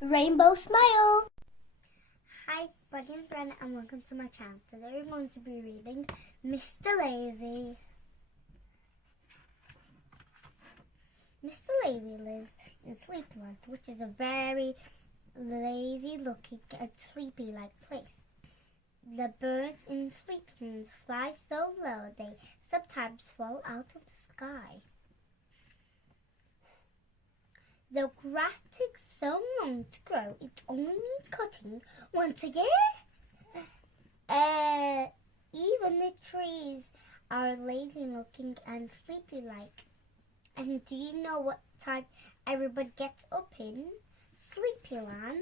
Rainbow Smile. Hi, Buddy and Brenna, and welcome to my channel. Today we're going to be reading Mr. Lazy. Mr. Lazy lives in Sleepyland, which is a very lazy-looking and sleepy-like place. The birds in Sleepyland fly so low they sometimes fall out of the sky. The grass takes so long to grow, it only needs cutting once a year. Even the trees are lazy-looking and sleepy-like. And do you know what time everybody gets up in Sleepyland?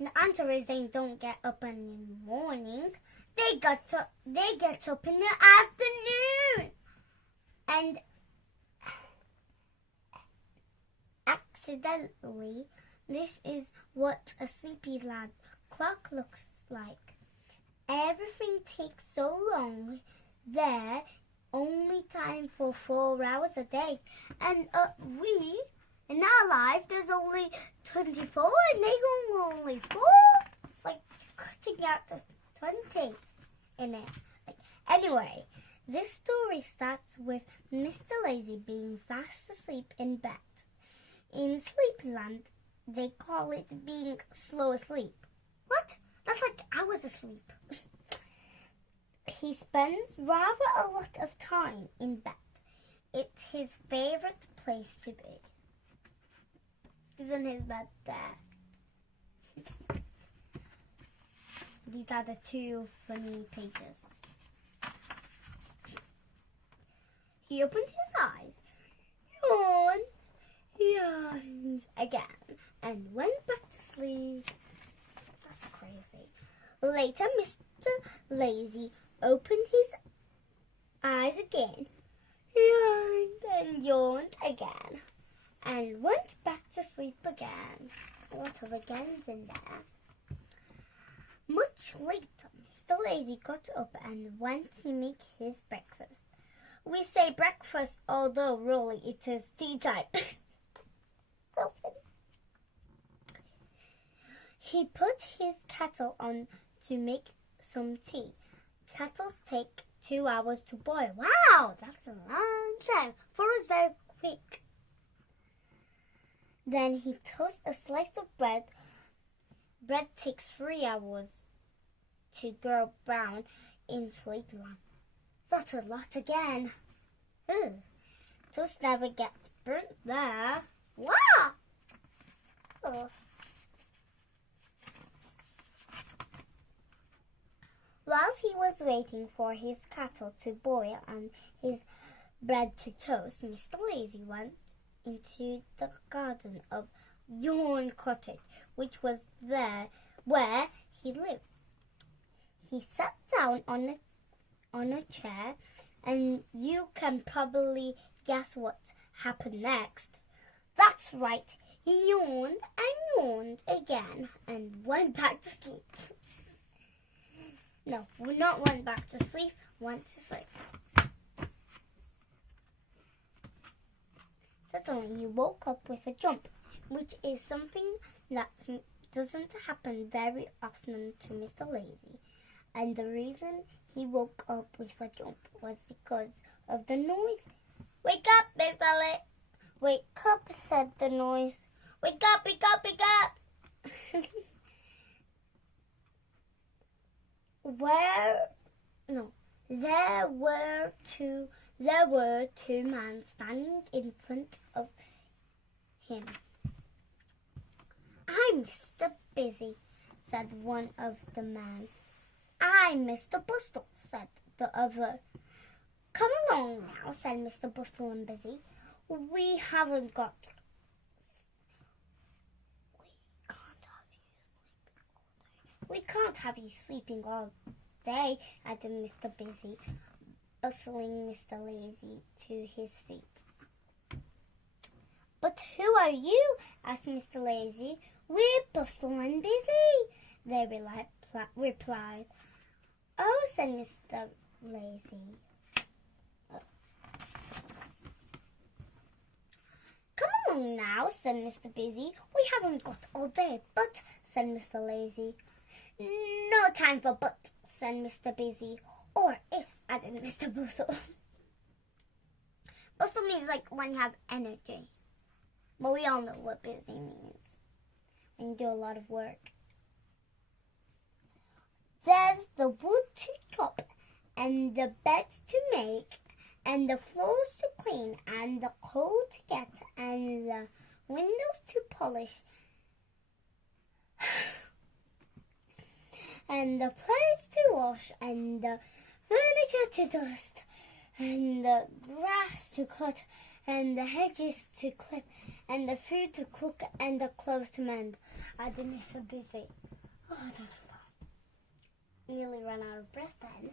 The answer is they don't get up in the morning. They get up in the afternoon. And accidentally, this is what a Sleepyland clock looks like. Everything takes so long there, only time for 4 hours a day. And in our life, there's only 24 and they go only 4. Like, cutting out the 20 in it. Anyway, this story starts with Mr. Lazy being fast asleep in bed. In Sleepyland, they call it being slow asleep. What? That's like hours asleep. He spends rather a lot of time in bed. It's his favorite place to be. He's in his bed there. These are the 2 funny pages. He opened his eyes, yawned again, and went back to sleep. That's crazy. Later, Mr. Lazy opened his eyes again, yawned again, and went back to sleep again. A lot of agains in there. Much later, Mr. Lazy got up and went to make his breakfast. We say breakfast, although really it is tea time. So funny. He put his kettle on to make some tea. Kettles take 2 hours to boil. Wow, that's a long time. For us, very quick. Then he toasts a slice of bread. Bread takes 3 hours to grow brown in Sleepyland. That's a lot again. Toast never gets burnt there. Wow! Oh. Whilst he was waiting for his kettle to boil and his bread to toast, Mr. Lazy went into the garden of Yawn Cottage, which was there where he lived. He sat down on a chair, and you can probably guess what happened next. That's right, he yawned and yawned again and went back to sleep. No, not went back to sleep, went to sleep. Suddenly he woke up with a jump, which is something that doesn't happen very often to Mr. Lazy. And the reason he woke up with a jump was because of the noise. Wake up, Mr. Lazy! Wake up, said the noise. Wake up, wake up, wake up! There were two men standing in front of him. I'm Mr. Busy, said one of the men. I'm Mr. Bustle, said the other. Come along now, said Mr. Bustle and Busy. We can't have you sleeping all day, added Mr. Busy, bustling Mr. Lazy to his feet. But who are you? asked Mr. Lazy. We're Bustle and Busy, they replied. Oh, said Mr. Lazy. Come along now, said Mr. Busy. We haven't got all day, but, said Mr. Lazy. No time for but, said Mr. Busy. Or ifs, added Mr. Bustle. Bustle means like when you have energy. But we all know what busy means. When you do a lot of work. There's the wood to chop, and the beds to make, and the floors to clean, and the coal to get, and the windows to polish, and the plates to wash, and the furniture to dust, and the grass to cut, and the hedges to clip, and the food to cook, and the clothes to mend. I didn't miss so busy. Oh, that's long. Nearly ran out of breath then.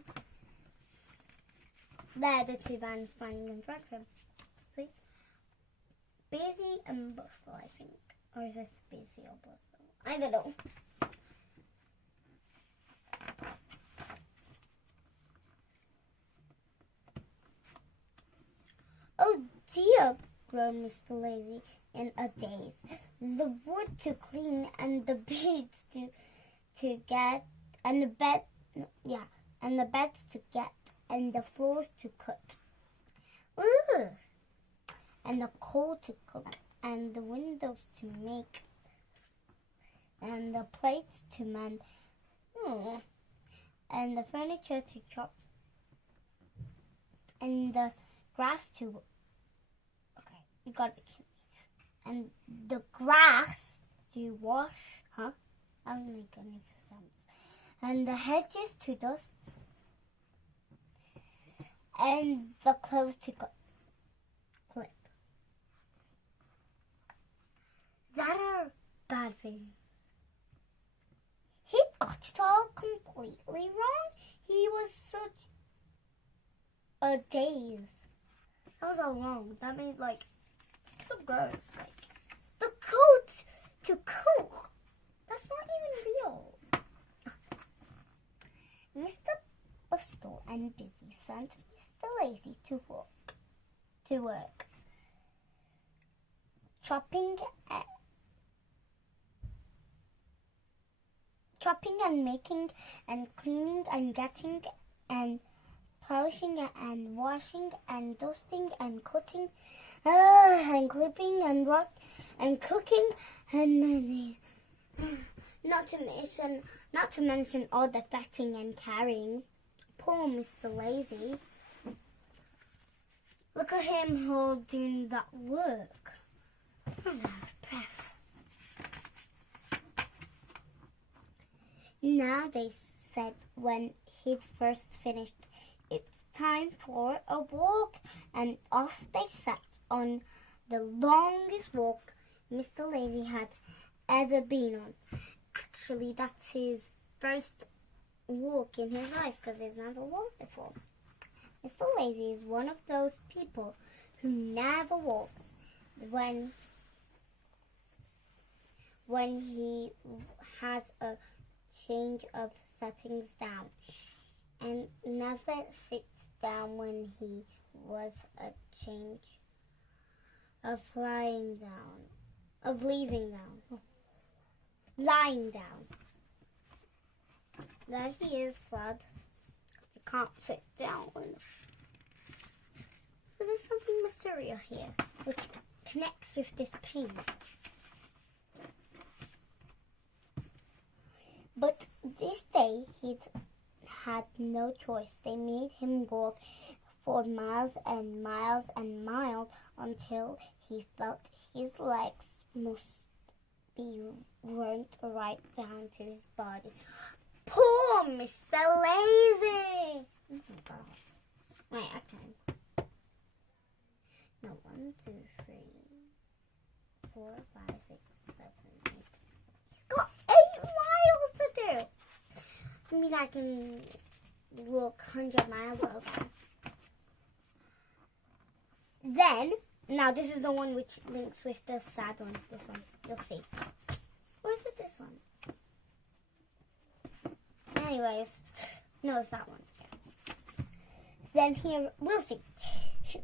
There, the two vans standing in front of him. See? Busy and Bustle, I think. Or is this Busy or Bustle? I don't know. Oh dear, groaned Mr. Lazy in a daze. The wood to clean and the beads to get and the beds to get and the floors to cut. Ooh. And the coal to cook and the windows to make and the plates to mend. And the furniture to chop and the grass to okay, you gotta be kidding me. And the grass to wash, huh? I don't make any sense. And the hedges to dust, and the clothes to clip. That are bad things. He got it all completely wrong. He was such a daze. That was all wrong. That means like some girls like the coat to cook. That's not even real. Mr. Bustle and Busy sent Mr. Lazy to work. Chopping and making and cleaning and getting and polishing and washing and dusting and cutting and clipping and rock and cooking and mending. Not to mention all the fetching and carrying. Poor Mr. Lazy. Look at him all doing that work. I'm out of breath. Now, they said when he'd first finished, it's time for a walk. And off they set on the longest walk Mr. Lazy had ever been on. Actually, that's his first walk in his life because he's never walked before. Mr. Lazy is one of those people who never walks when he has a change of settings down, and never sits down when he was a change of lying down, of leaving down. Lying down. There he is, sad. You can't sit down. But there's something mysterious here, which connects with this pain. But this day he had no choice. They made him walk for miles and miles and miles until he felt his legs must be burnt right down to his body. Poor Mr. Lazy! Wait, I can. No, 1, 2, 3, 4, 5, 6, 7, 8. Got 8 miles to do. I mean, I can walk 100 miles over. Then, now this is the one which links with the sad one. This one, you'll see. Or is it this one? Anyways, no, it's that one. Then we'll see.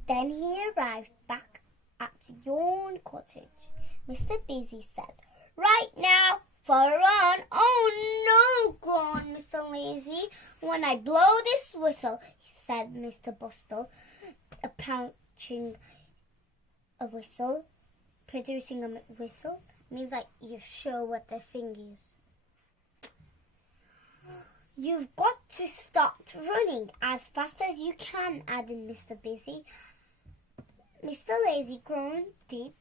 Then he arrived back at your cottage. Mr. Busy said, "Right now for a run." "Oh no," groaned Mr. Lazy. "When I blow this whistle," said Mr. Bustle, approaching a whistle. Producing a whistle means like you show what the thing is. "You've got to start running as fast as you can," added Mr. Busy. Mr. Lazy groaned deep,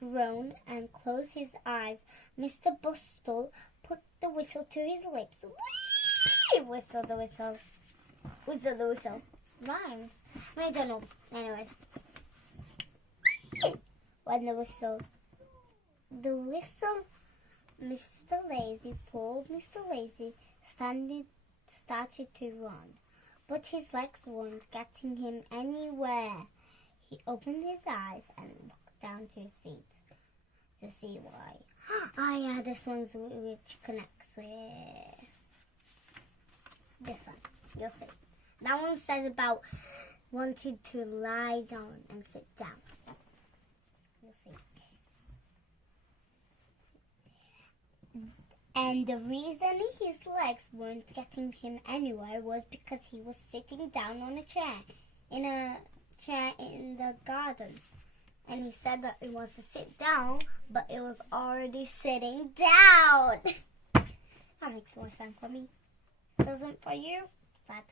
groaned and closed his eyes. Mr. Bustle put the whistle to his lips. Whee! Whistle the whistle. Whistle the whistle. Rhymes. I don't know. Anyways. When the whistle, Mr. Lazy, poor Mr. Lazy, started to run, but his legs weren't getting him anywhere. He opened his eyes and looked down to his feet to see why. Yeah, this one's which connects with this one. You'll see. That one says about wanting to lie down and sit down. You'll see. And the reason his legs weren't getting him anywhere was because he was sitting down on a chair in the garden. And he said that he wants to sit down, but it was already sitting down. That makes more sense for me. Doesn't for you? Sad.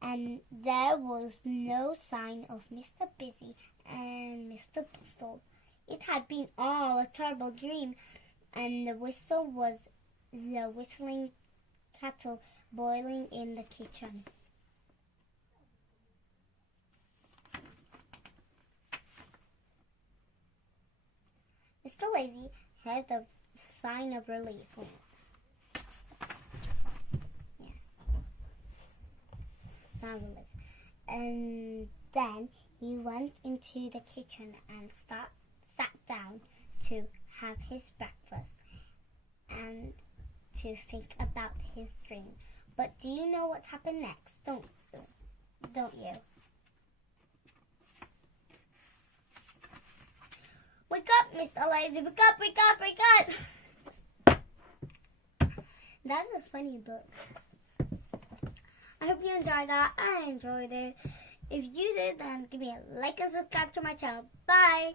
And there was no sign of Mr. Busy and Mr. Bustle. It had been all a terrible dream, and the whistle was the whistling kettle boiling in the kitchen. Mr. Lazy had a sign of relief. And then he went into the kitchen and sat down to have his breakfast and to think about his dream. But do you know what happened next? Don't you? Wake up, Mr. Lazy! Wake up! Wake up! Wake up! That is a funny book. I hope you enjoyed that. I enjoyed it. If you did, then give me a like and subscribe to my channel. Bye.